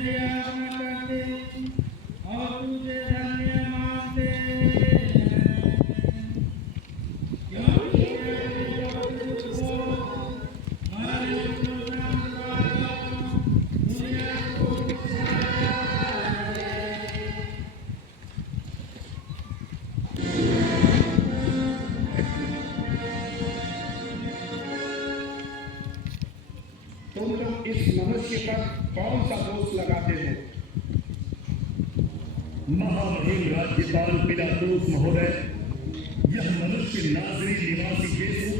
तेरी आराधना करते और तुझे धन्य मानते हैं, क्योंकि तेरे पवित्र को हमारे पुरुषार्थ द्वारा दुनिया को बचाया है। तुम लोग इस मनुष्य पर कौन सा दोष लगाते हो? महामहिम राज्यपाल पिलातुस महोदय, यह मनुष्य नाज़री निवासी यीशु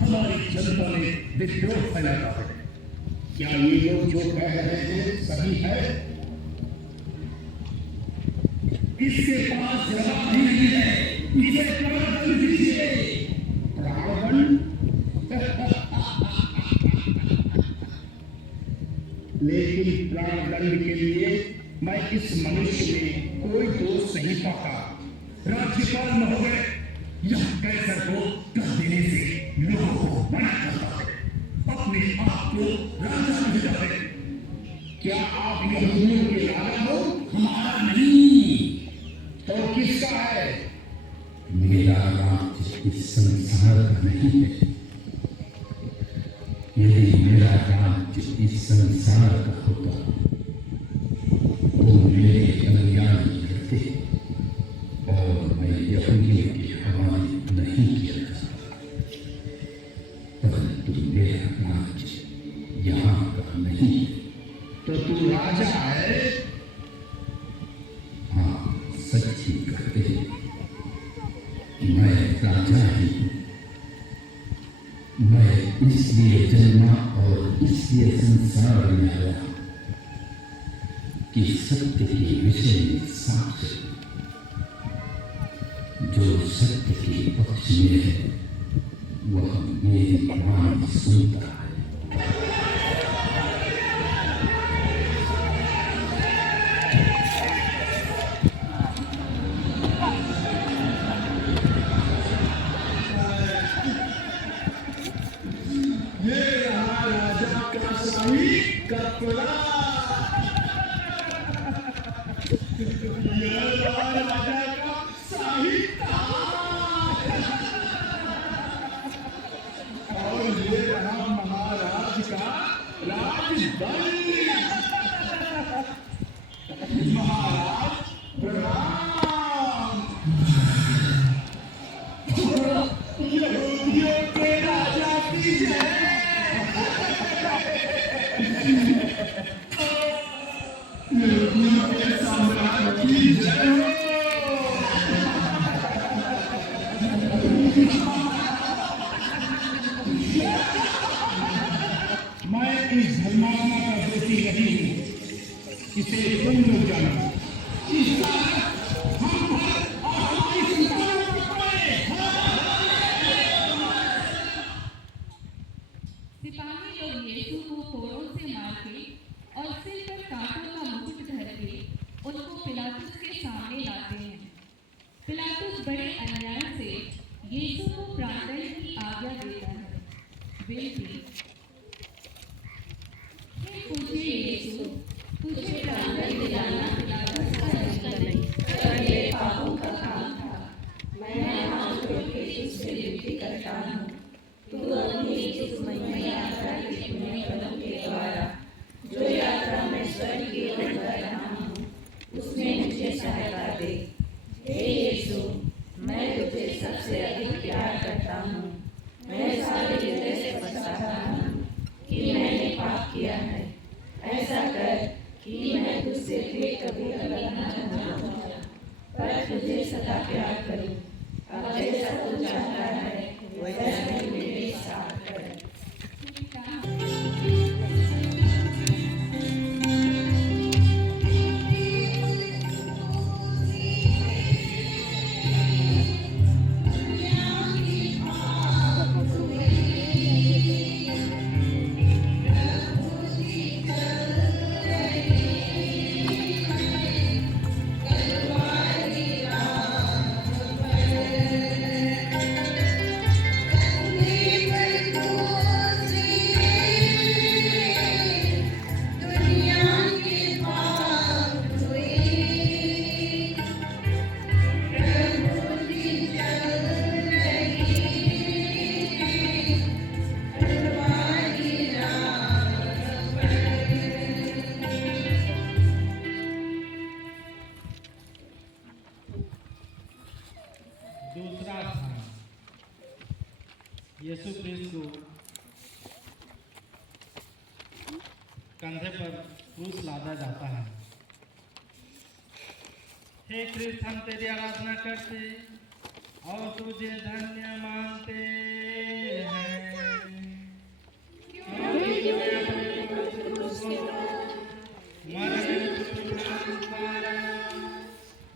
हमारी जनता में विद्रोह फैलाता है। क्या ये लोग जो कह रहे हैं सही है? इसके पास जवाब ही नहीं है। इसे प्राणदंड दीजिए। प्राणदंड? लेकिन प्राणदंड के लिए मैं इस मनुष्य में कोई दोष नहीं पाता। राज्यपाल महोदय, यह कैसर को कर देने से लोगों को मना करता है, अपने आप को राजा समझता है। क्या आप यहूदियों के राजा हो? हमारा नहीं, तो किसका है? मेरा राज्य इस संसार का नहीं है। यदि मेरा राज्य इस संसार का होता तो मेरे अनुयायी करते और मैं यहूदियों के हवाले नहीं किया जाता। परंतु मेरा राज्य यहाँ का नहीं है। तो तू राजा है? हाँ, सच ही कहते हैं, मैं राजा ही हूँ। मैं इसलिए जन्मा और इसलिए संसार में आया कि सत्य के विषय में साक्ष्य, जो सत्य के पक्ष में है वह मेरी बात सुनता है। ये रहा राजा का शाही कपड़ा। ये रहा राजा का शाही ताज। और ये रहा महाराज का राजदंड। महाराज प्रणाम। यहूदियों के राजा की जय। यहूदियों के सम्राट की जय हो। मैं इस धर्मात्मा का दोषी नहीं हूँ, इसे तुम लोग जानो। सिपाही लोग यीशु को कोड़ों से मार के और सिर पर कांटों का मुकुट धर के उनको पिलातुस के सामने लाते हैं। पिलातुस बड़े अन्याय से यीशु को प्राणदंड की आज्ञा देता है। बेटी, हे पूछे यीशु, तुझे प्राणदंड दिलाना पिलातुस का तरीका नहीं, पर मेरे पापों का काम था। मैं हाथ जोड़ के तुझसे विनती करता हूँ, तू अपनी इस महिमा यात्रा के पुण्य फलों के द्वारा जो यात्रा मैं स्वर्ग की ओर कर रहा हूँ उसमें मुझे सहायता दे। हे यीशु, मैं तुझे सबसे अधिक प्यार करता हूँ। मैं सारे हृदय से पछताता हूँ कंधे पर क्रूस लादा जाता है। हे कृष्ण, हम तेरी आराधना करते और तुझे धन्य मानते हैं, क्योंकि तूने अपने क्रूस को मरने द्वारा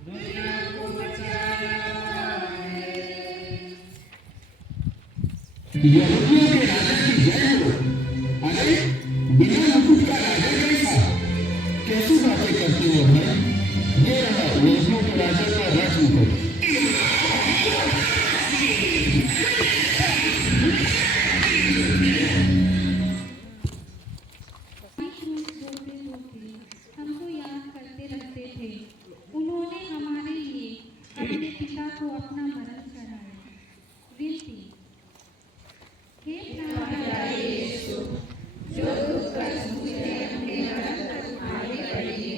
दुनिया को बचाया है। यहूदियों के राजा की जय हो। अरे बिना मुकुट का राजा कैसा? कैसी बातें करते हो भाई? ये रहा यहूदियों के राजा का राज मुकुट। हमको याद करते रहते थे। उन्होंने हमारे लिए अपने पिता को अपना मरण चढ़ाया। विनती, हे प्राणदाता यीशु, जो दुख कष्ट मुझे अपने मरण तक उठाने पड़ेंगे,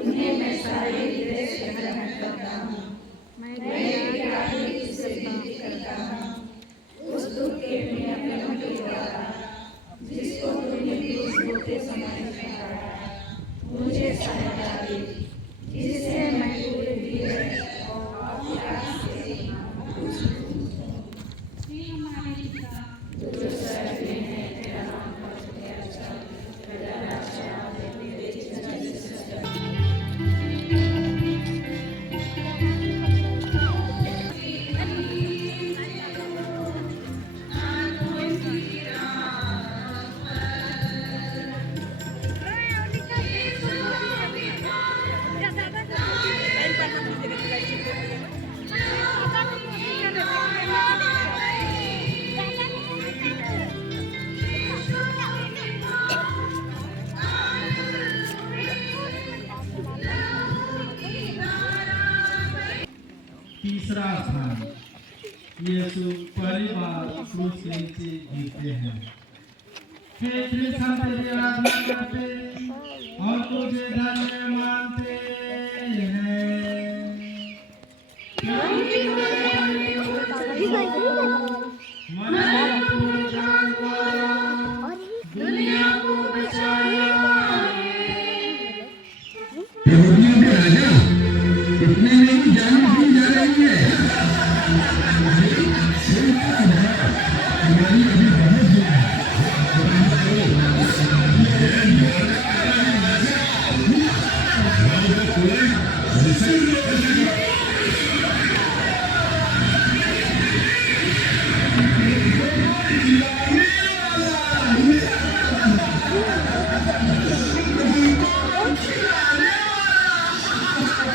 उन्हें मैं सारे हृदय से ग्रहण करता हूँ। मैं तेरे आगे से विनती करता हूँ, उस दुख के में अपने मन के द्वारा जिसको तुमने क्रूस होते समय में हराया, मुझे सहायता दे, जिससे मैं पूरे हृदय और प्यास से हे हमारे पिता जो स्वर्ग में है, तेरा नाम पवित्र तेरा राज्य आए, तेरी इच्छा जिससे तीसरा स्थान, यीशु पहली बार क्रूस के नीचे गिरते हैं। हे कृष्ण, हम तेरी आराधना करते और तुझे धन्य मानते हैं, क्योंकि तूने अपने क्रूस को मरने द्वारा दुनिया को बचाया है। यहूदियों के राजा, इतने में ही जान दी जा रही है। हमारी अभी बहुत दूर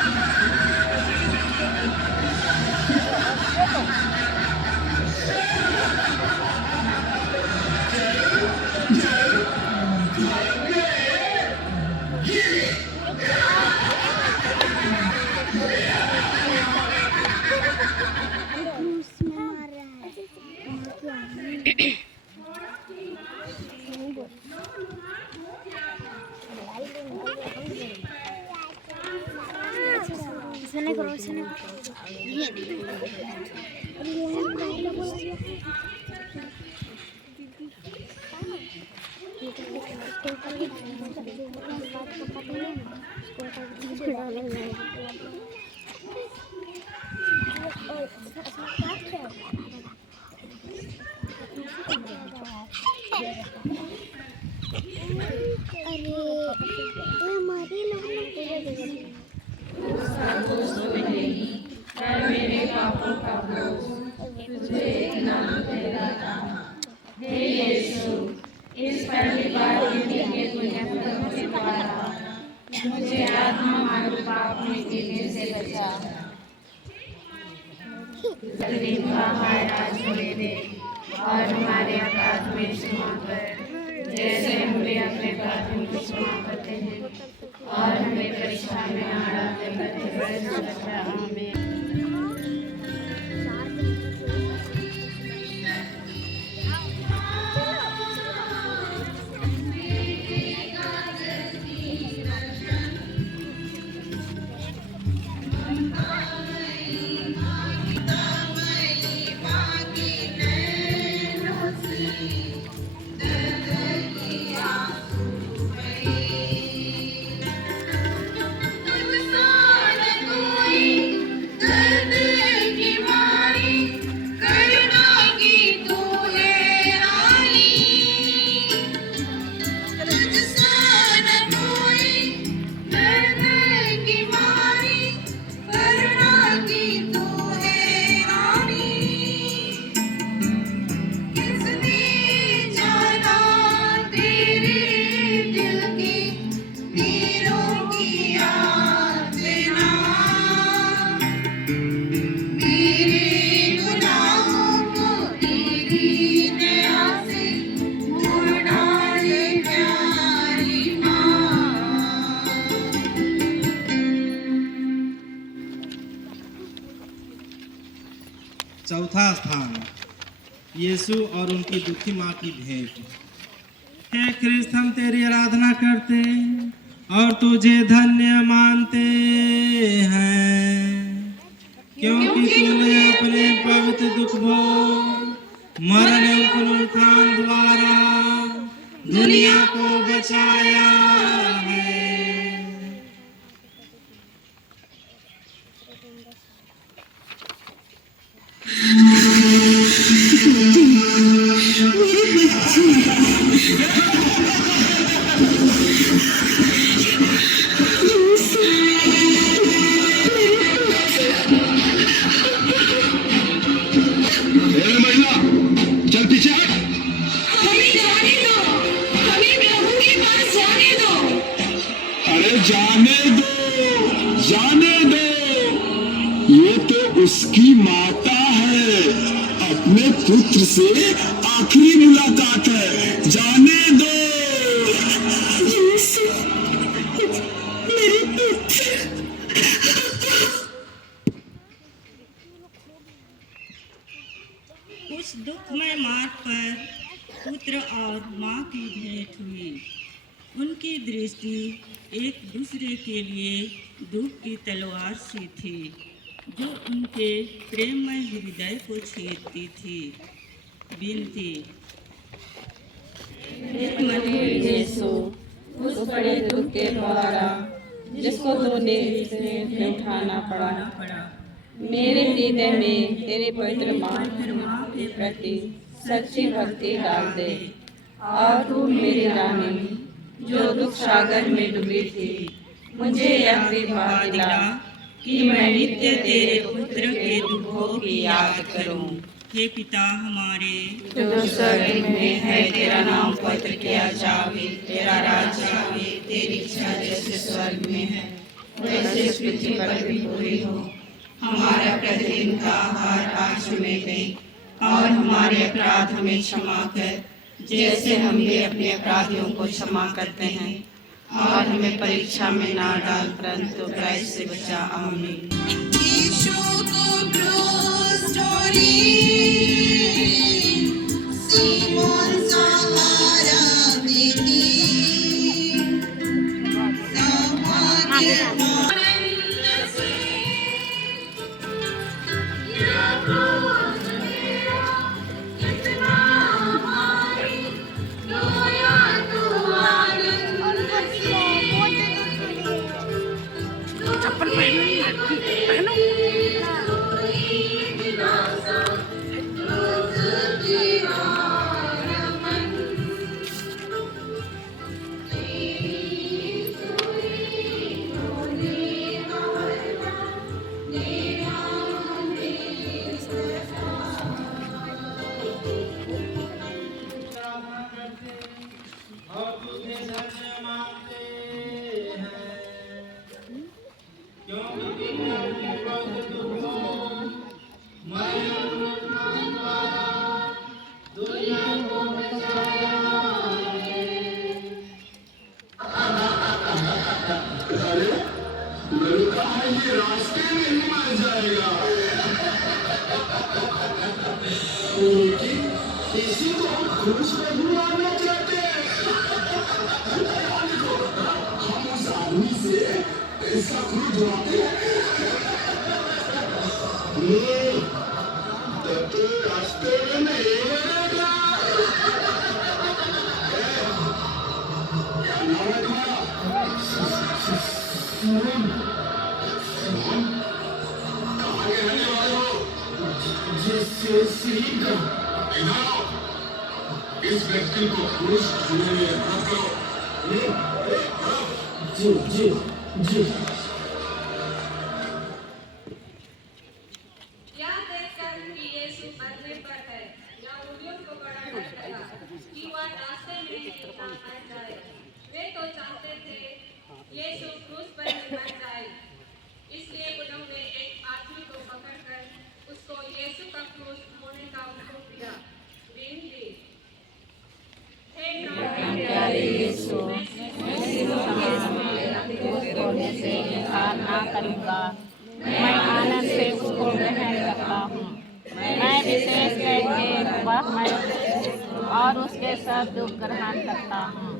है। और हमारे अपराध में क्षमा कर, जैसे हम भी अपने अपराधियों को क्षमा करते हैं, और हमें परीक्षा में न डालने पर बचा। आमीन। पहला स्थान यीशु और उनकी दुखी माँ की भेंट। हे कृष्ण, हम तेरी आराधना करते और तुझे धन्य मानते हैं, क्योंकि तूने अपने पवित्र दुख भोग मरण और पुनरुत्थान द्वारा दुनिया को बचाया है। महिला, चल पीछे हट। हमें जाने दो, हमें प्रभु के पास जाने दो। अरे जाने दो, जाने दो। ये तो उसकी माता है, अपने पुत्र से आखिरी मुलाकात है, जाने दो। यीशु, मेरे पुत्र। उस दुखमय मार्ग पर पुत्र और माँ की भेंट हुई। उनकी दृष्टि एक दूसरे के लिए दुख की तलवार सी थी, जो उनके प्रेममय हृदय को छेदती थी। विनती। यीशु, उस बड़े दुख के द्वारा जिसको तूने इसमें उठाना पड़ा, मेरे हृदय में तेरे पवित्र माँ के प्रति सच्ची भक्ति डाल दे। और तू मेरी रानी, जो दुख सागर में डूबी थी, मुझे यह कृपा दिला कि मैं नित्य तेरे पुत्र के दुखों की याद करूं। हे पिता हमारे, जो स्वर्ग में है, तेरा नाम पवित्र किया जावे, तेरा राज्य आवे, तेरी इच्छा जैसे स्वर्ग में है वैसे इस पृथ्वी पर भी पूरी हो। हमारा प्रतिदिन का आहार आज हमें दे, और हमारे अपराध हमें क्षमा कर, जैसे हम भी अपने अपराधियों को क्षमा करते हैं। और हमें परीक्षा में ना डाल, परंतु बुराई से बचा। आमीन। इस व्यक्ति को क्रूस छूने में मत करो। जी जी जी। यह देखकर कि यीशु मरने पर है, यहूदियों को बड़ा डर लगा कि वह रास्ते में ही ना मर जाए। वे तो चाहते थे यीशु क्रूस पर ही मर जाए, इसलिए उन्होंने एक आदमी को पकड़कर उसको यीशु का क्रूस ढोने का हुक्म दिया। विनती। हे प्यारे यीशु, मैं सिरों के समय क्रूस ढोने से इनकार ना करूँगा। मैं आनंद से उसको ग्रहण करता हूँ। मैं वह मैं और उसके सब दुख ग्रहण करता हूँ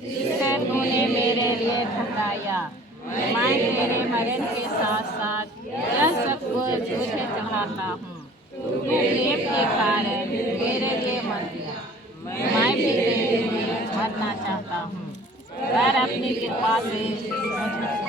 जिससे तूने मेरे लिए ठहराया। मैं तेरे मरण के साथ साथ यह सब कुछ तुझे चढ़ाता हूँ। तू प्रेम के कारण मेरे लिए मर गया, मैं भी तेरे लिए मरना चाहता हूँ। पर अपनी कृपा से मुझे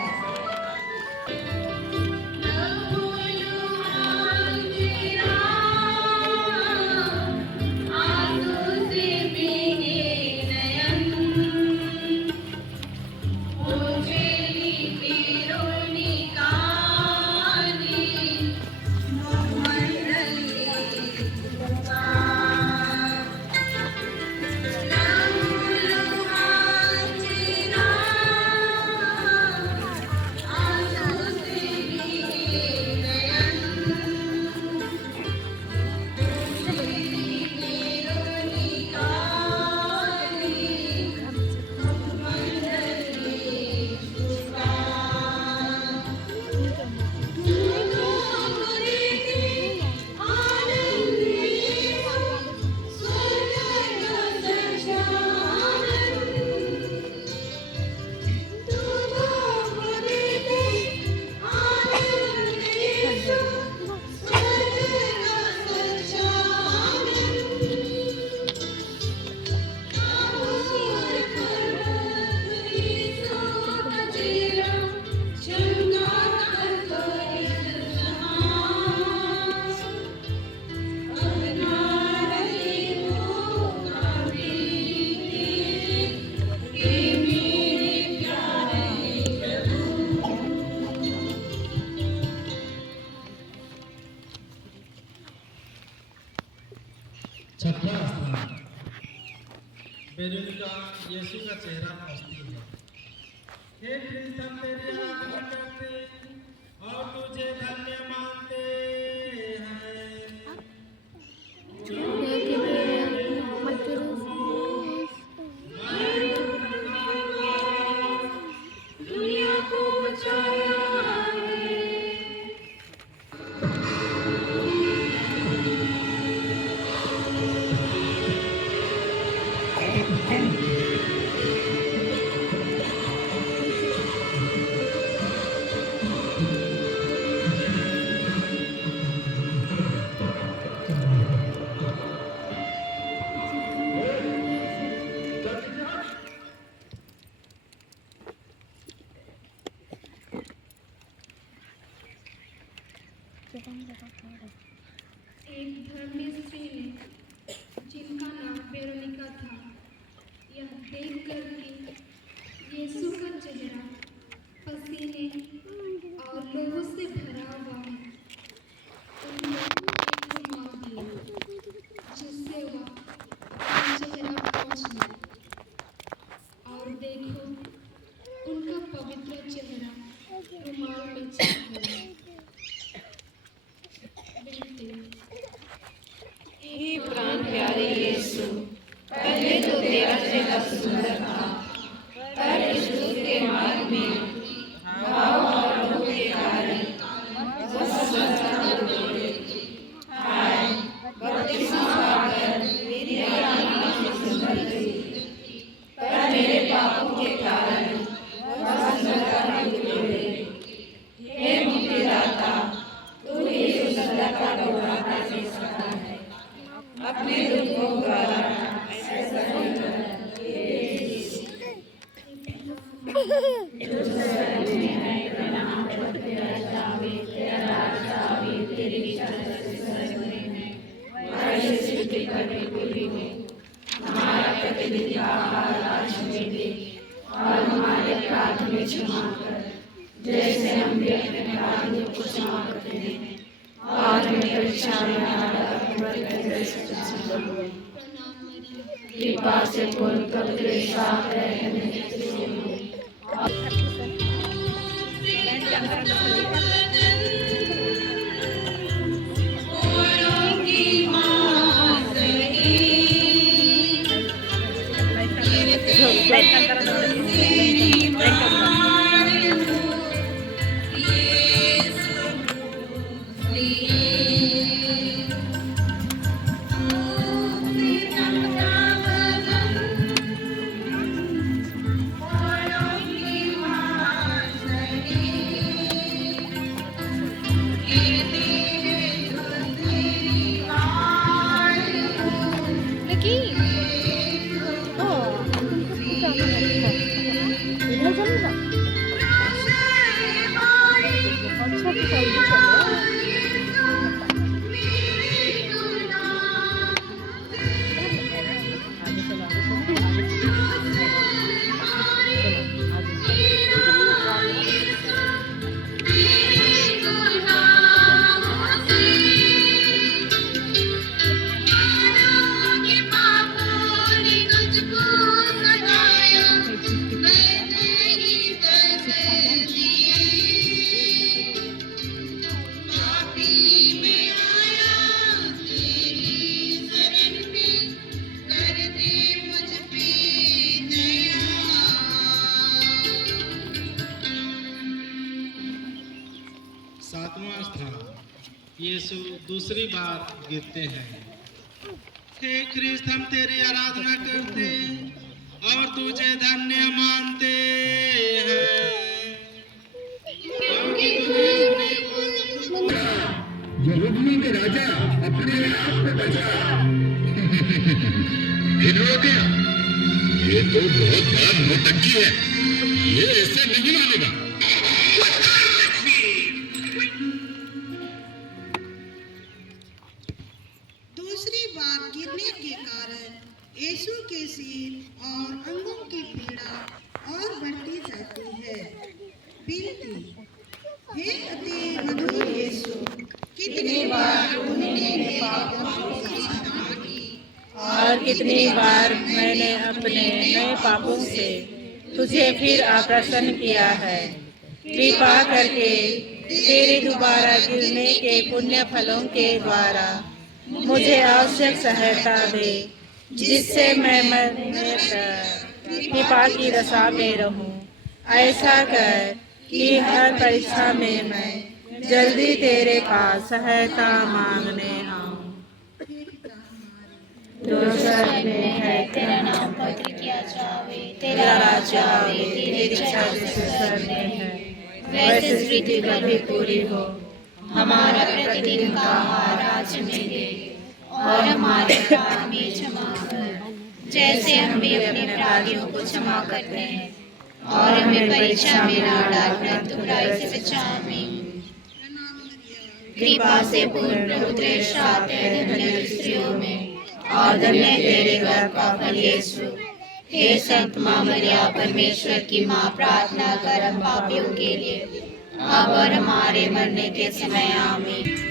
छठवां स्थान वेरोनिका यीशु का चेहरा पहुंचती है। हे कृष्ण हम तेरी आराधना करते और तुझे धन्य मानते हैं। दुनिया को बचाया है। एक धर्मी स्त्री ने, जिनका नाम वेरोनिका था, यह देखकर कि यीशु का चेहरा पसीने और लोगों से भरा हुआ है, उन्हें एक रुमाल दिया जिससे वह अपना चेहरा पोंछ ले। और देखो, उनका पवित्र चेहरा रुमाल में छिप गया। हे प्राण प्यारे यीशु, पहले तो तेरा चेहरा सुंदर था, पर यीशु के मार्ग में भाव और रोग के कारण वह सुंदरता हो गई। हाय, बपतिस्मा पाकर मेरी आत्मा भी सुंदर गई, पर मेरे पापों के कारण वह सुंदरता नहीं हो गई। हे मुक्तिदाता, तू ही सुंदरता को बढ़ाता दे सकता है। अपने दुखों द्वारा ऐसा नहीं कर। तेरी इच्छा जैसे स्वर्ग में है, वैसे सृष्टि पर भी पूरी हो। हमारा प्रतिनिधि आहार आज हमें दे और हमारे अपराध में क्षमा कर, जैसे हम भी अपने अपराधियों को क्षमा करते हैं। और हमें परीक्षा में न डाल, कृपा से पूर्ण पवित्र साफ रहने दूसरी बार गिरते हैं। हे ख्रिस्त, हम तेरी आराधना करते और तुझे धन्य मानते हैं, क्योंकि तूने यहूदियों के राजा अपने आप को बचा। क्या? ये तो बहुत बड़ा नौटंकी है, ये ऐसे नहीं मानेगा। दूसरी बार गिरने के कारण यीशु के सिर और अंगों की पीड़ा और बढ़ती जाती है। विनती, हे अति मधुर यीशु, कितनी बार तूने मेरे पापों की क्षमा की और कितनी बार मैंने अपने नए पापों से तुझे फिर आकर्षण किया है। कृपा करके तेरे दोबारा गिरने के पुण्य फलों के द्वारा मुझे आवश्यक सहायता दे, जिससे मैं मरने तक कृपा की दशा में रहूं। ऐसा कर कि हर परीक्षा में मैं जल्दी तेरे पास सहायता मांगने आऊं। जो स्वर्ग में है, तेरा नाम पवित्र किया जावे, तेरा राज्य आवे, तेरी इच्छा जैसे स्वर्ग में है वैसे पृथ्वी पर भी पूरी हो। हमारा प्रतिदिन का आहार आज हमें दे, और हमारे अपराध भी क्षमा कर, जैसे हम भी अपने अपराधियों को क्षमा करते हैं, और हमें परीक्षा में न डाल, परंतु बुराई से बचा। आमीन। कृपा से पूर्ण प्रभु तेरे साथ है, धन्य स्त्रियों में और धन्य तेरे गर्भ का फल यीशु। हे संत माँ मरिया, परमेश्वर की माँ, प्रार्थना कर हम पापियों के लिए, अब और हमारे मरने के समय। आमीन।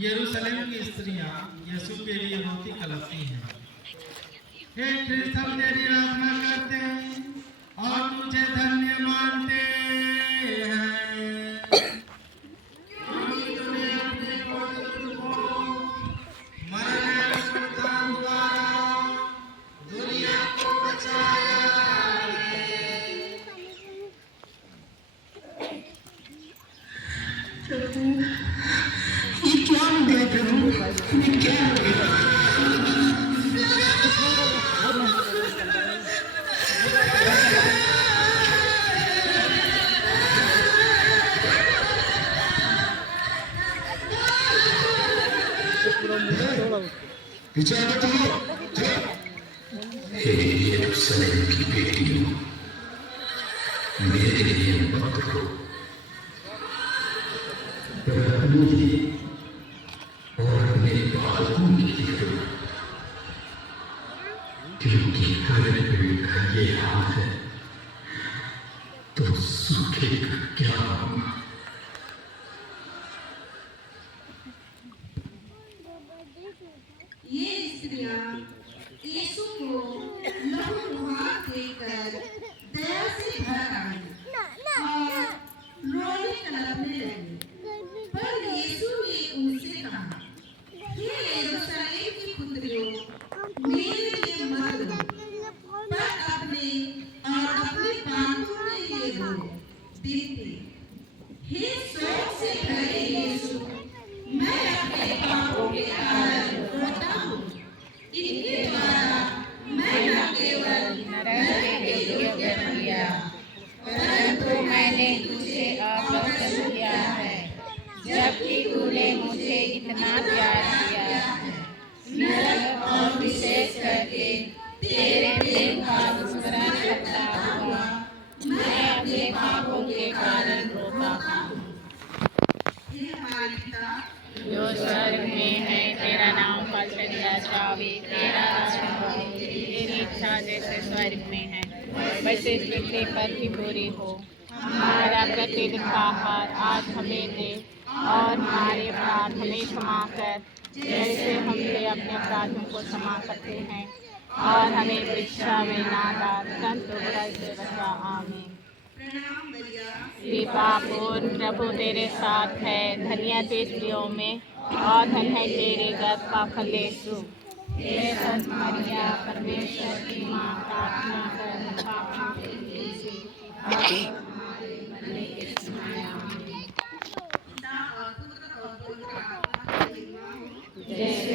यरूशलेम की स्त्रियां यीशु के लिए रोती कलपती हैं। हे ख्रिस्त, हम तेरी आराधना करते हैं और तुझे धन्य मानते हैं, क्योंकि तूने अपने पुत्र को मरने और पुनरुत्थान द्वारा दुनिया को बचाया है। क्या हो गया प्रभु? क्या हो गया? विचार बताओ। हे यरूशलेम की बेटियों, मेरे लिए मत रो, पर अपने और अपने बालकों के लिए रो, क्योंकि हर पेड़ का ये हाल है तो सूखे का क्या होगा। ये स्त्रियां यीशु को लहूलुहान देकर दया से भर आई और रोने कलपने लगी। पर यीशु ने उनसे कहा, हे यरूशलेम की पुत्रियों, मेरे लिए मत रो, पर अपने और अपने बालकों के लिए रो। विनती, हे शोक से भरे यीशु, मैं अपने पापों के कारण रोता हूँ। इनके द्वारा मैं न केवल नरक के स्वर्ग में है, तेरा नाम पवित्र जावे, तेरा राज्य आए, तेरी इच्छा जैसे स्वर्ग में है वैसे पृथ्वी पर भी पूरी हो। हमारा प्रतिदिन का आहार आज हमें दे, और हमारे अपराध हमें क्षमा कर जैसे हम भी अपने अपराधों को क्षमा करते हैं, और हमें परीक्षा में ना डाल परंतु बुराई से बचा। आमीन। प्रणाम मरिया, कृपा पूर्ण प्रभु तेरे साथ है, धन्य तू स्त्रियों में और धन है तेरे गर्भ का फल यीशु। हे संत मरिया परमेश्वर की माँ, प्रार्थना कर हम पापियों के लिए से और हमारे मरने के समय। आमीन। पिता और पुत्र और पवित्र आत्मा की महिमा हो। जैसे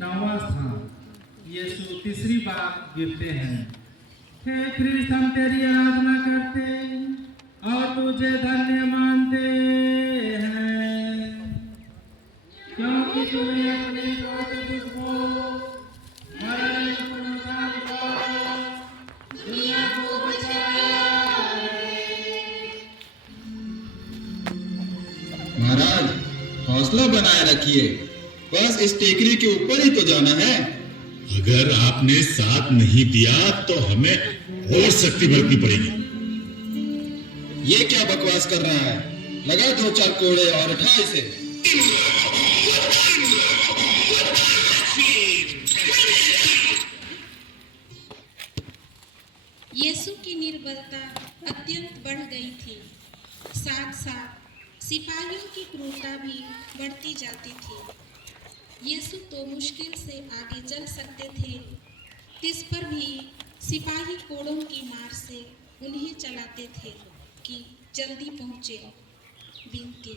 नौवां स्थान, यीशु तीसरी बार गिरते हैं। हे कृष्ण, हम तेरी आराधना करते और तुझे धन्य मानते हैं, क्योंकि तूने अपने छोटे दुख को मरण को निकाल कर दुनिया को बचाया है। महाराज, हौसला बनाए रखिए, बस इस टेकरी के ऊपर ही तो जाना है। अगर आपने साथ नहीं दिया तो हमें और शक्ति बरतनी पड़ेगी। ये क्या बकवास कर रहा है? लगा 2-4 कोड़े और उठा इसे। यीशु की निर्बलता अत्यंत बढ़ गई थी। साथ साथ सिपाहियों की क्रूरता भी बढ़ती जाती थी। यीशु तो मुश्किल से आगे चल सकते थे, इस पर भी सिपाही कोड़ों की मार से उन्हें चलाते थे कि जल्दी पहुँचे। विनती,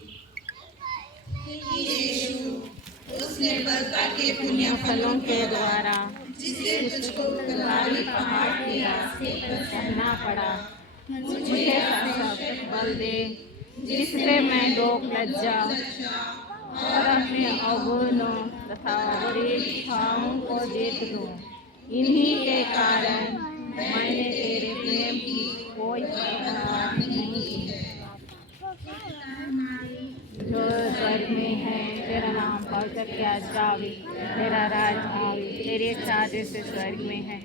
हे यीशु, उस निर्बलता के पुण्य फलों के द्वारा जिसे तुझको कलवारी पहाड़ के रास्ते पर चढ़ना पड़ा, मुझे सशक्त बल दे जिससे मैं लोक लज्जा और अपने अवगुणों तथा बुरी इच्छाओं को जीत लूं। इन्हीं के कारण मैंने तेरे प्रेम की कोई परवाह नहीं की। जो स्वर्ग में है, तेरा नाम पवित्र किया जावे, तेरा राज आवे, तेरी इच्छा जैसे स्वर्ग में है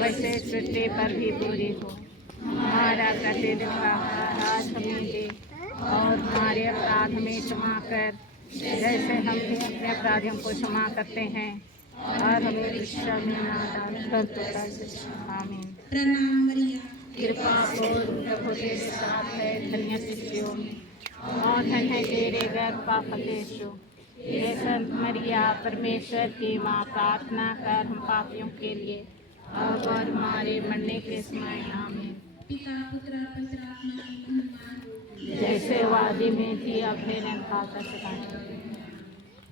वैसे पृथ्वी पर भी पूरी हो। हमारा प्रतिदिन का आहार आज हमें दे, और हमारे अपराध हमें क्षमा कर जैसे हम भी अपने अपराधियों को क्षमा करते हैं, और हमें परीक्षा में ना डाल परंतु बुराई से बचा। आमीन। प्रणाम मरिया, कृपा पूर्ण प्रभु तेरे साथ है, धन्य तू स्त्रियों में और धन है तेरे गर्भ का फल यीशु। हे संत मरिया परमेश्वर की माँ, प्रार्थना कर हम पापियों के लिए अब और हमारे मरने के समय। आमीन। पिता पुत्र और पवित्र आत्मा की महिमा हो। जैसे वादी में थी अब निरंतर सदा।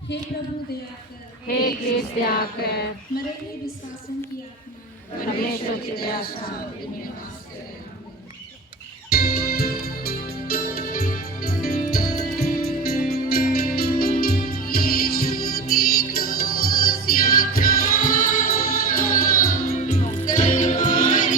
हे प्रभु दया कर, हे कृष्ण दया कर, मरे हुए विश्वासों की आत्मा परमेश्वर की दया शांति में वास करे। तलवार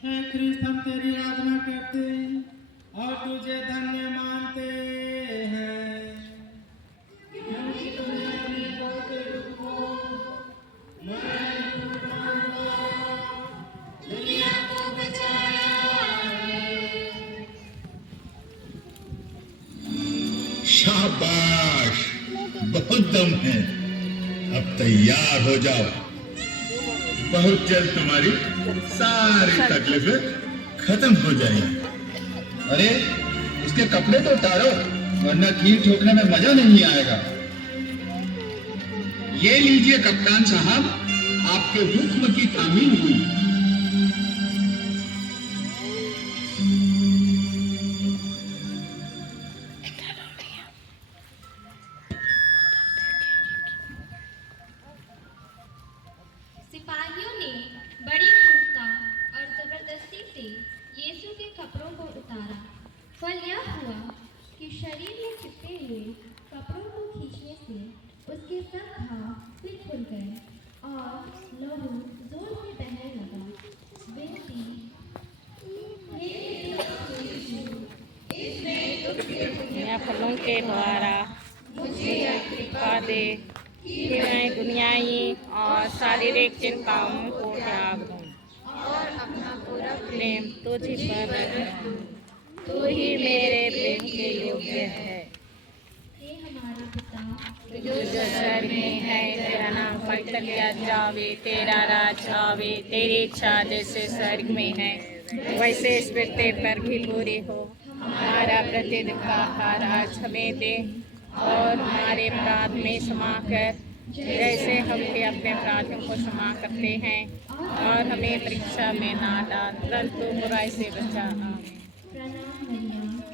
हे कृष्ण हम तेरी आराधना करते और तुझे धन्य मानते हैं, क्योंकि तूने अपने बहुत दुखों दुनिया को बचाया है। शाबाश, बहुत दम है। अब तैयार हो जाओ, बहुत जल्द तुम्हारी सारी तकलीफें खत्म हो जाएंगी। अरे उसके कपड़े तो उतारो, वरना खीर ठोकने में मजा नहीं आएगा। ये लीजिए कप्तान साहब, आपके हुक्म की तामील हुई। सिपाहियों ने बड़ी क्रूरता और जबरदस्ती से यीशु के कपड़ों को उतारा। फल यह हुआ कि शरीर में चिपके हुए कपड़ों को खींचने से उसके सब घाव फिर खुल गए और लहू जोर से बहने लगा। बेनती, दुनिया फलों के द्वारा मुझे कृपा दे कि मैं दुनियाई और शारीरिक चिंताओं को त्याग दूं और अपना पूरा प्रेम तुझी पर रखूं। तू ही मेरे प्रेम के योग्य है। हे हमारे पिता जो स्वर्ग में है, तेरा नाम पवित्र किया जावे, तेरा राज आवे, तेरी इच्छा जैसे स्वर्ग में है वैसे इस पृथ्वी पर भी पूरी हो। हमारा प्रतिदिन का आहार आज हमें दे और हमारे अपराध में क्षमा कर जैसे हम भी अपने अपराधियों को क्षमा करते हैं, और हमें परीक्षा में ना डाल परंतु बुराई से बचा। आमीन।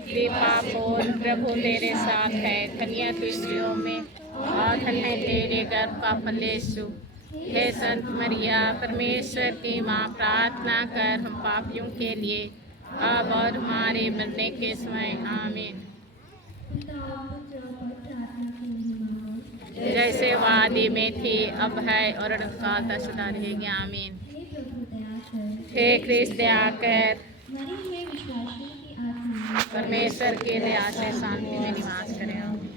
कृपा पूर्ण प्रभु तेरे साथ है, धन्य तू स्त्रियों में और धन्य तेरे गर्भ का फल यीशु। हे संत मरिया, परमेश्वर की माँ, प्रार्थना कर हम पापियों के लिए अब और हमारे मरने के समय। आमीन। जैसे वादी में थी, अब है और अनंतकाल तक सदा रहेगी। आमीन। हे कृष्ण दया कर, परमेश्वर की दया से शांति में निवास करें। आमीन।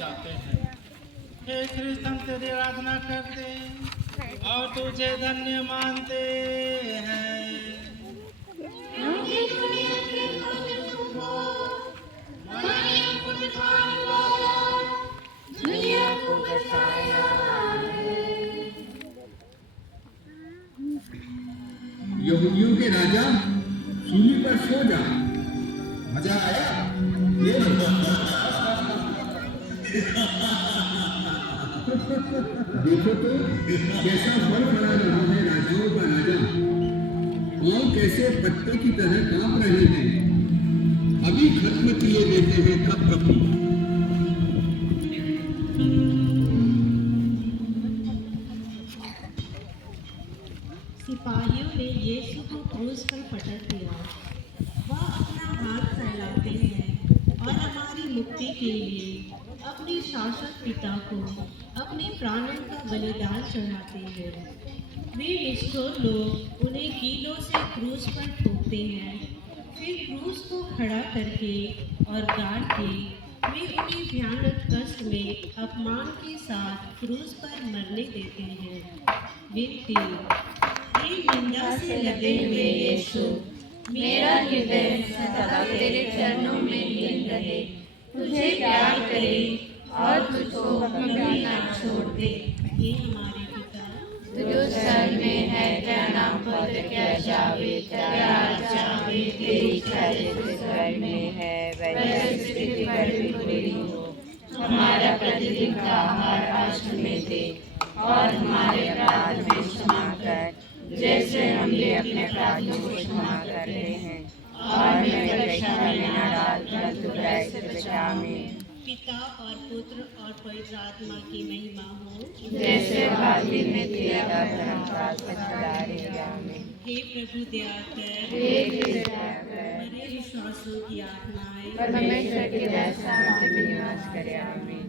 जाते हैं। हे कृष्ण हम तेरी आराधना करते और तुझे धन्य मानते हैं। दुनिया को बचाया यहूदियों के राजा सूली पर सो जा। मजा आया? ये देखो तो कैसा फल पड़ा रहा है राजाओं का राजा, और कैसे पत्ते की तरह कांप रहे हैं। अभी खत्म किए देते हैं कब कभी। सिपाहियों ने यीशु को क्रूस पर पटक दिया। वह अपना हाथ फैलाते हैं और हमारी मुक्ति के लिए अपने शासक पिता को अपने प्राणों का बलिदान चढ़ाते हैं। वे निष्ठुर लोग उन्हें कीलों से क्रूस पर ठोकते हैं, फिर क्रूस को खड़ा करके और गाड़ के वे उन्हें भयानक कष्ट में अपमान के साथ क्रूस पर मरने देते हैं। विनती, हे निंदा से लगे हुए यीशु, मेरा हृदय सदा तेरे चरणों में लीन रहे, तुझे प्यार करे और तुझको कभी ना छोड़ दे। हे हमारे पिता, जो स्वर्ग में है, तेरा नाम पवित्र किया जावे, तेरा राज्य आवे, तेरी इच्छा जैसे स्वर्ग में है वैसे पृथ्वी पर भी पूरी हो। हमारा प्रतिदिन का आहार आज हमें दे और हमारे अपराध में क्षमा कर, जैसे हम भी अपने अपराधियों को क्षमा करते हैं, और हमें परीक्षा में न डाल परंतु बुराई से बचा। आमीन। पिता और पुत्र और पवित्र आत्मा की महिमा हो, जैसे आदि में थी अब परम्परा सदा रहेगी। आमीन। हे प्रभु दया कर, हे कृष्ण दया कर, मरे विश्वासों की आत्माएं परमेश्वर की दया शांति में निवास करे। आमीन।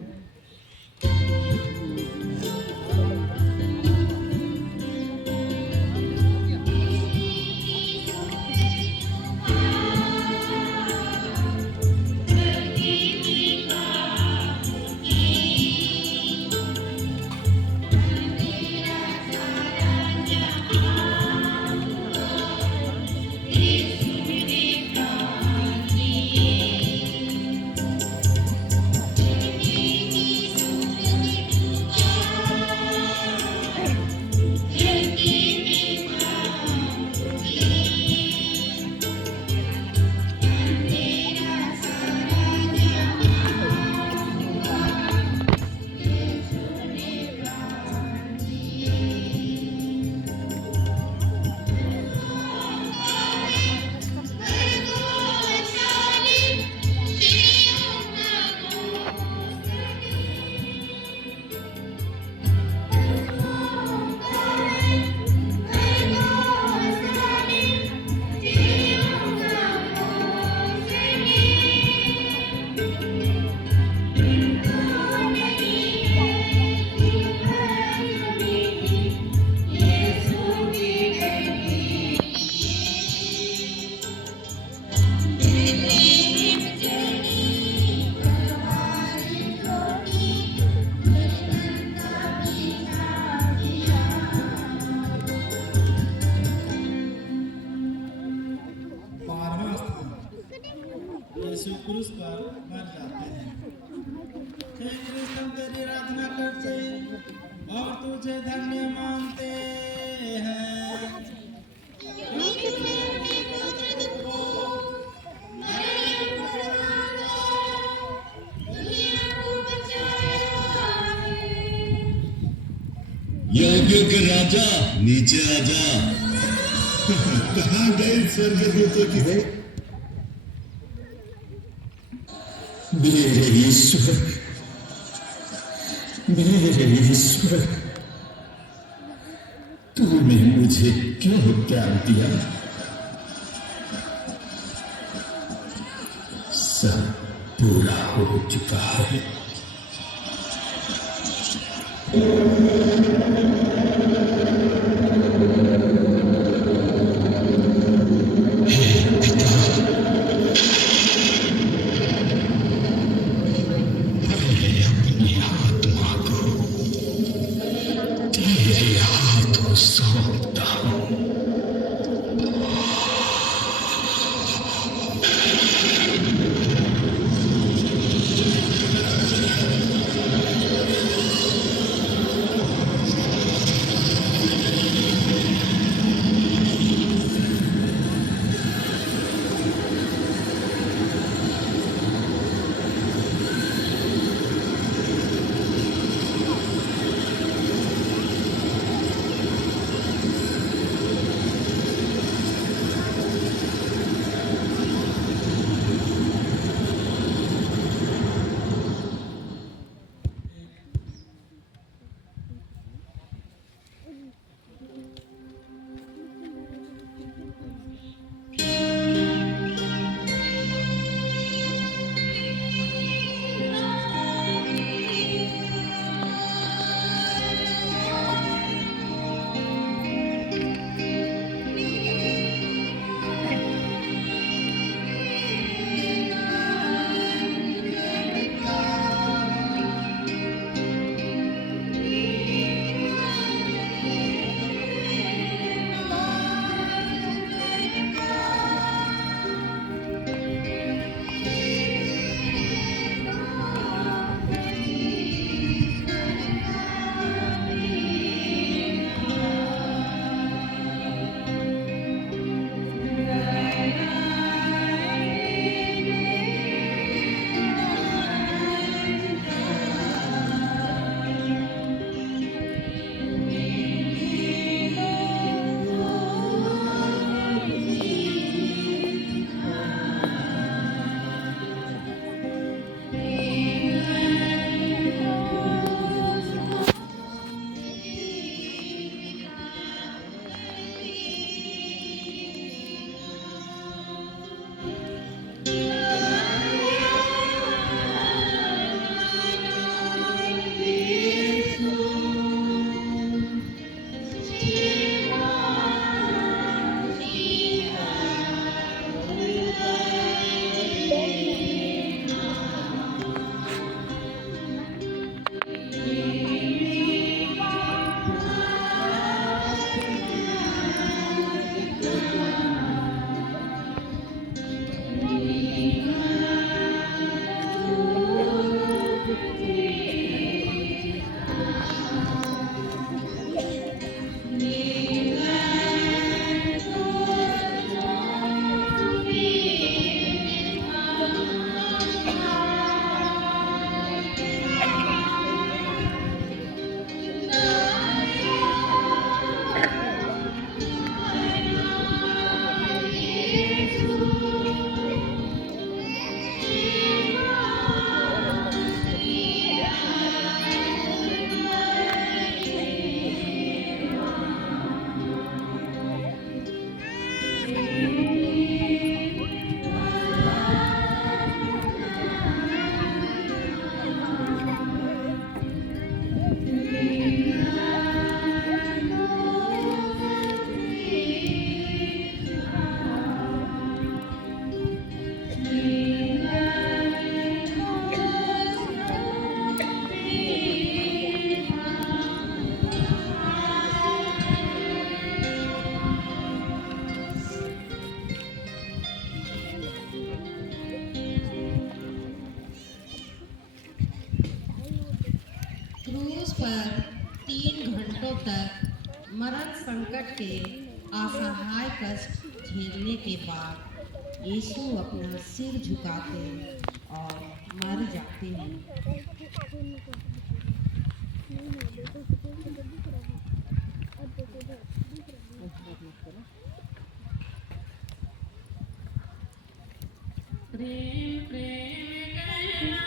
यीशु क्रूस पर मर जाते हैं। हे कृष्ण, हम तेरी आराधना करते और तुझे धन्य मानते हैं। यज्ञों के राजा नीचे आजा। कहाँ गए स्वर्गदूतों की वे? मेरे ईश्वर, मेरे ईश्वर, तूने मुझे क्यों त्याग दिया? सब पूरा हो चुका है। घंटों तक मरण संकट के असहाय कष्ट झेलने के बाद यीशु अपना सिर झुकाते और मर जाते हैं। प्रेम प्रेम करना,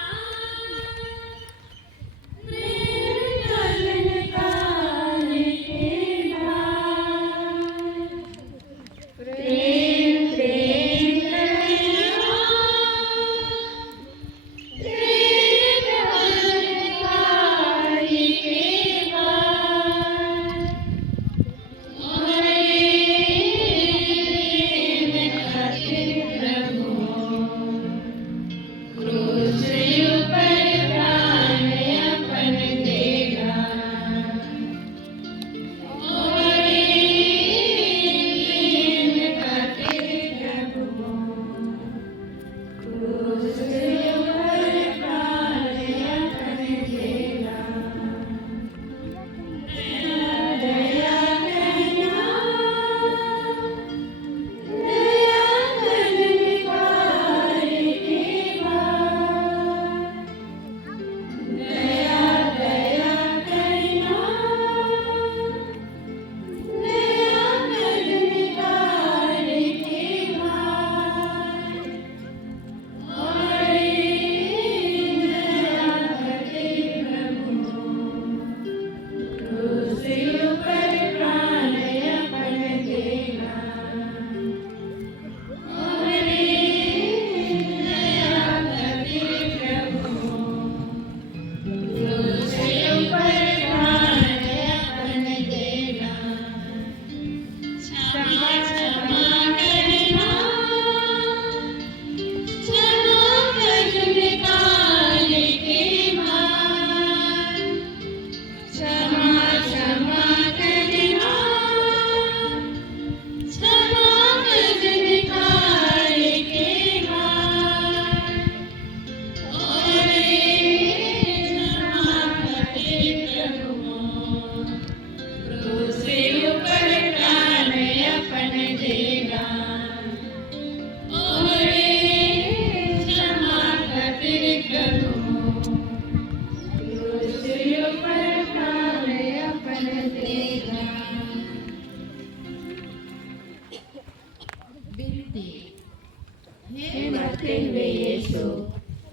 हे मरते हुए यीशु,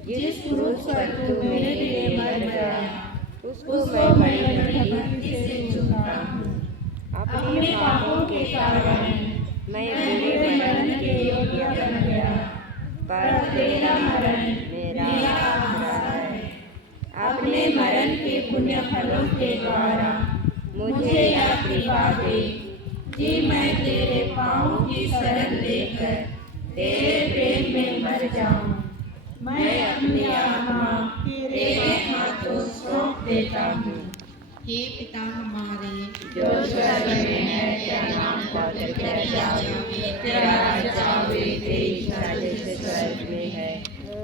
जिस क्रूस पर तू मेरे लिए मर गया, उसको मैं बड़ी भक्ति से चूमता हूँ। अपने पापों के कारण मैं बुरे मरण के योग्य बन गया, पर तेरा मरण मेरा आधार है। अपने मरण के पुण्य फलों के द्वारा मुझे यह कृपा दे कि मैं तेरे पाँव की शरण लेकर तेरे प्रेम में मर जाऊं। मैं अपनी आत्मा तेरे हाथों सौंप देता हूँ। हे पिता हमारे जो स्वर्ग में है, तेरा नाम पवित्र जावे, तेरा राज्य आवे, तेरी इच्छा जैसे स्वर्ग में है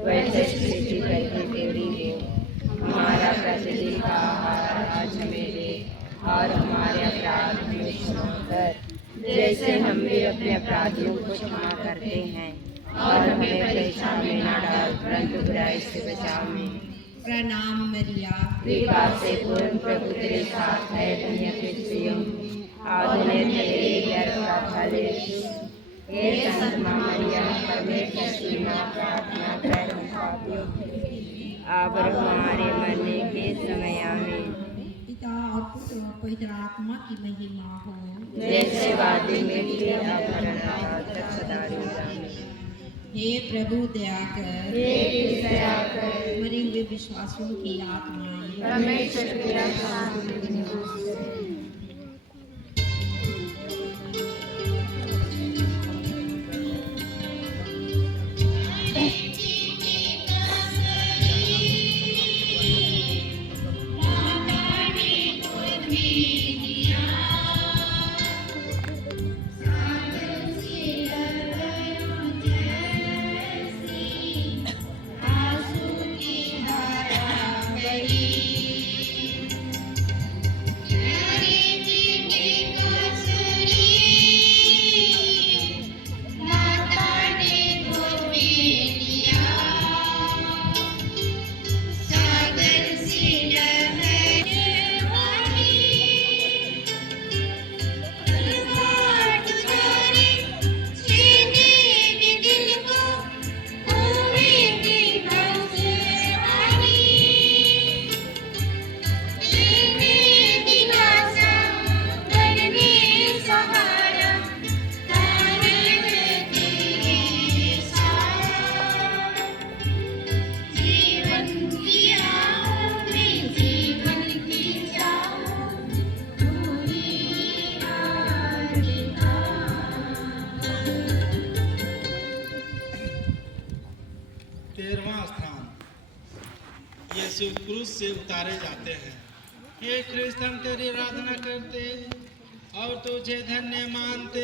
वैसे पृथ्वी पर भी हो। हमारा प्रतिदिन का आहार आज हमें दे, और हमारे अपराध हमें क्षमा कर, जैसे हम भी अपने अपराधियों को क्षमा करते हैं, और हमें परीक्षा में न डाल, परंतु बुराई से बचा हमें। प्रणाम मरिया, कृपा से पूर्ण प्रभु तेरे साथ है, धन्य तू स्त्रियों में, और धन्य तेरे गर्भ का फल यीशु। हे संत माँ मरिया, परमेश्वर की माँ, प्रार्थना कर हम पापियों के लिए, अब और हमारे मरने के समय आमीन। पिता और पुत्र और पवित्र आत्मा की महिमा हो, जैसे वादी में थे, अब और अनंत तक सदा रहें। हे प्रभु दया कर, हे दया कर, मरे हुए विश्वासियों की आत्माएं परमेश्वर की शांति में Hare से उतारे जाते हैं। हे कृष्ण, हम तेरी आराधना करते और तुझे धन्य मानते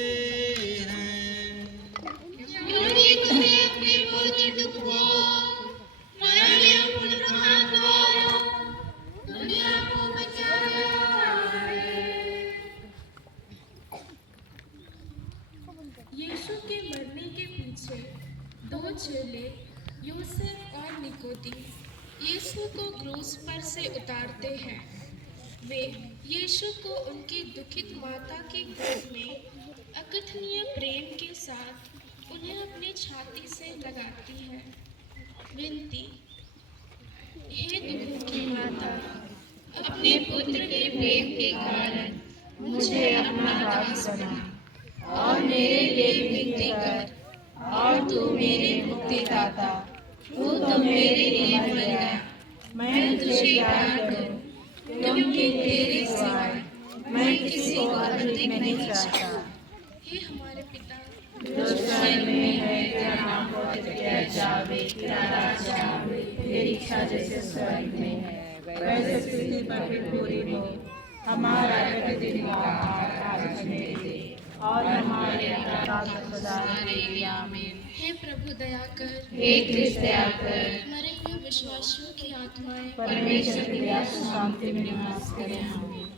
हैं, क्योंकि तूने अपने पवित्र दुख को हमारे पुनरुत्थान द्वारा दुनिया को बचाया है। यीशु के मरने के पीछे दो चेले यूसुफ और निकोदी यीशु को क्रूस पर से उतारते हैं। वे यीशु को उनकी दुखित माता की गोद में अकथनीय प्रेम के साथ उन्हें अपनी छाती से लगाती है। विनती, हे दुखों की माता, अपने पुत्र के प्रेम के कारण मुझे अपना दास बना और मेरे लिए विनती कर। और तू मेरे मुक्तिदाता, तू तो मेरे लिए मर गया। मैं तुझे प्यार करूं, क्योंकि तेरे सिवाय मैं किसी को अधिक नहीं चाहता। हे हमारे पिता, जो स्वर्ग में है, तेरा नाम पवित्र किया जावे, तेरा राज्य आवे, तेरी इच्छा जैसे स्वर्ग में है वैसे पृथ्वी पर भी पूरी हो। हमारा प्रतिदिन का आहार आज हमें दे, और हमारे अपराध खुदा आमीन। हे प्रभु दया कर, हे कृष्ण दया कर। मरे हुए विश्वासियों की आत्माएं परमेश्वर की दया से शांति में निवास करें। आमीन।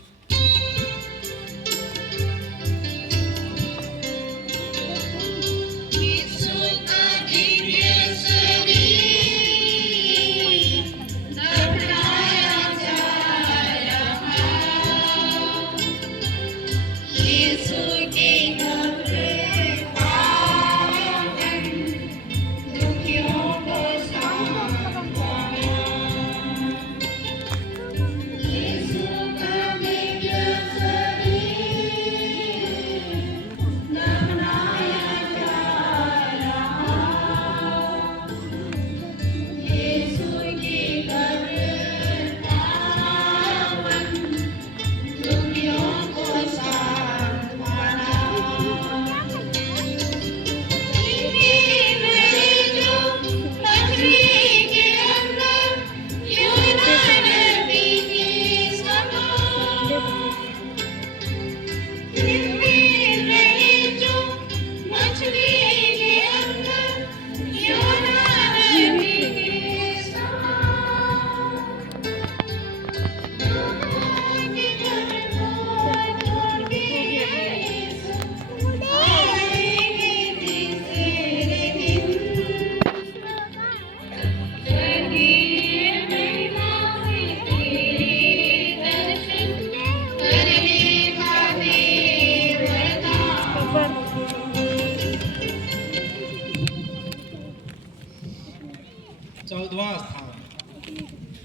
चौदहवां स्थान,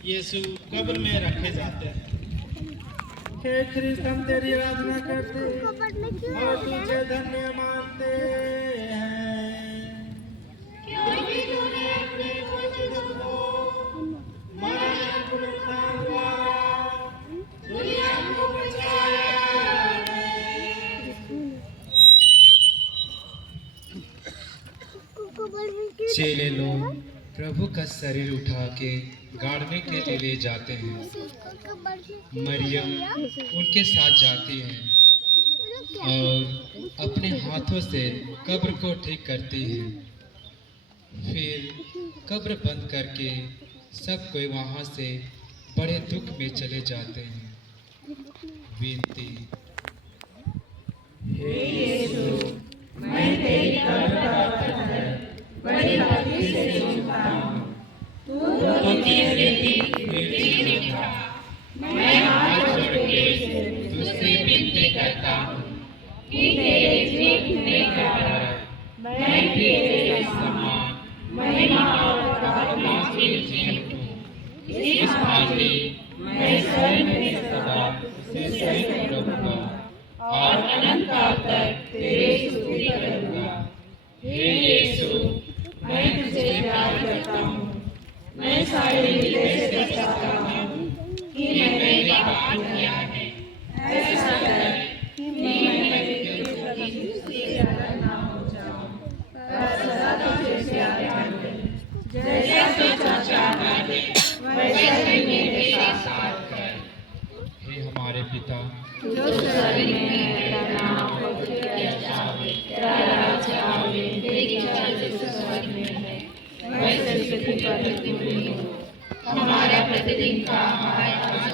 यीशु कब्र में रखे जाते हैं। हे कृष्ण, हम तेरी आराधना करते और तुझे धन्य मानते हैं, क्योंकि तूने अपने पवित्र दुख को हमारे पुनरुत्थान द्वारा दुनिया को बचाया है। चेले लोग प्रभु का शरीर उठा के गाड़ने के लिए ले जाते हैं। मरियम उनके साथ जाती है और अपने हाथों से कब्र को ठीक करती है। फिर कब्र बंद करके सब कोई वहां से बड़े दुख में चले जाते हैं। विनती, हे यीशु, मैं तेरी कब्र का पत्थर बड़ी भक्ति से चूमता हूँ। तू तो तीसरे दिन फिर उठा। मैं हाथ जोड़ के तुझसे विनती करता हूँ कि तेरे जी उठने के बाद मैं भी तेरे समान महिमा और प्रताप से जीऊँ। इस भांति मैं स्वर्ग में सदा तुझसे रहूँगा और अनंत काल तक तेरी स्तुति करूँगा। हे यीशु, मैं तुझे प्यार करता हूँ। मैं सारे हृदय से चाहता हूँ कि मैंने पाप किया है। ऐसा कर कि मैं तेरे प्रति तुझसे ज्यादा ना हो जाऊँ, पर सदा तुझे प्यार करूँ। जैसा तू चाहता है वैसा ही मेरे साथ स्वर्ग में है, तेरा नाम पवित्र किया जावे, तेरा राज्य आवे, तेरी इच्छा जैसे स्वर्ग में है वैसे पृथ्वी पर भी पूरी हो। हमारा प्रतिदिन का आहार आज